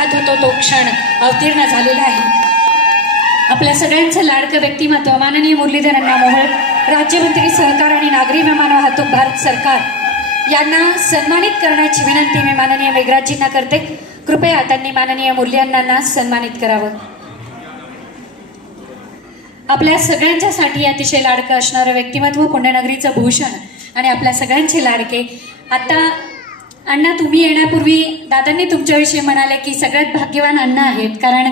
म्हणत होतो तो क्षण अवतीर्ण झालेला आहे. आपल्या सगळ्यांचं लाडकं व्यक्तिमत्व माननीय मुरलीधर अण्णा मोहोळ राज्यमंत्री सहकार आणि नागरी विमान वाहतूक भारत सरकार. यांना सन्मानित करण्याची विनंती मी माननीय मेघराजजींना करते. कृपया त्यांनी माननीय मुरलीअण्णांना सन्मानित करावं. आपल्या सगळ्यांच्यासाठी अतिशय लाडकं असणारं व्यक्तिमत्व पुण्यनगरीचं भूषण आणि आपल्या सगळ्यांचे लाडके. आता अण्णा तुम्ही येण्यापूर्वी दादांनी तुमच्याविषयी म्हणाले की सगळ्यात भाग्यवान अण्णा आहेत कारण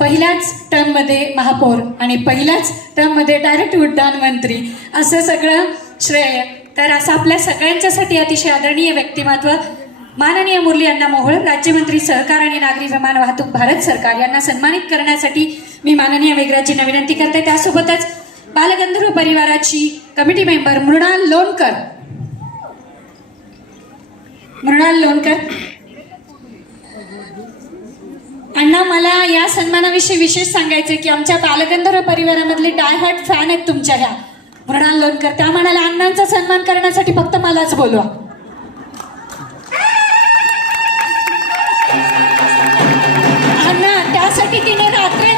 पहिल्याच टर्ममध्ये महापौर आणि पहिल्याच टर्ममध्ये डायरेक्ट उड्डाण मंत्री असं सगळं श्रेय. तर असं आपल्या सगळ्यांच्यासाठी अतिशय आदरणीय व्यक्तिमत्व माननीय मुरली अण्णा मोहोळ राज्यमंत्री सहकार आणि नागरी विमान वाहतूक भारत सरकार यांना सन्मानित करण्यासाठी मी माननीय वेगराजींना विनंती करते. त्यासोबतच बालगंधर्व परिवाराची कमिटी मेंबर मृणाल लोणकर मृणाल लोणकर. अण्णा मला या सन्मानाविषयी विशेष सांगायचं की आमच्या बालगंधर्व परिवारामधले डायहार्ट फॅन आहेत तुमच्या ह्या. मृणाल लोणकर त्या म्हणाल्या अण्णांचा सन्मान करण्यासाठी फक्त मलाच बोलवा. अण्णा त्यासाठी तिने रात्री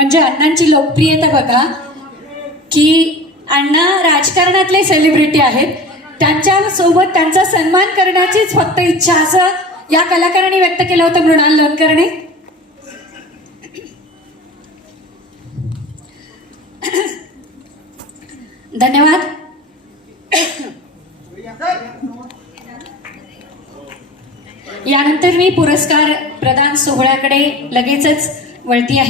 म्हणजे अण्णांची लोकप्रियता बघा की अण्णा राजकारणातले सेलिब्रिटी आहेत. त्यांच्यासोबत त्यांचा सन्मान करण्याचीच फक्त इच्छा असं या कलाकारांनी व्यक्त केलं होतं मृणाल लोणकरने धन्यवाद. यानंतर मी पुरस्कार प्रदान सोहळ्याकडे लगेचच वळती आहे.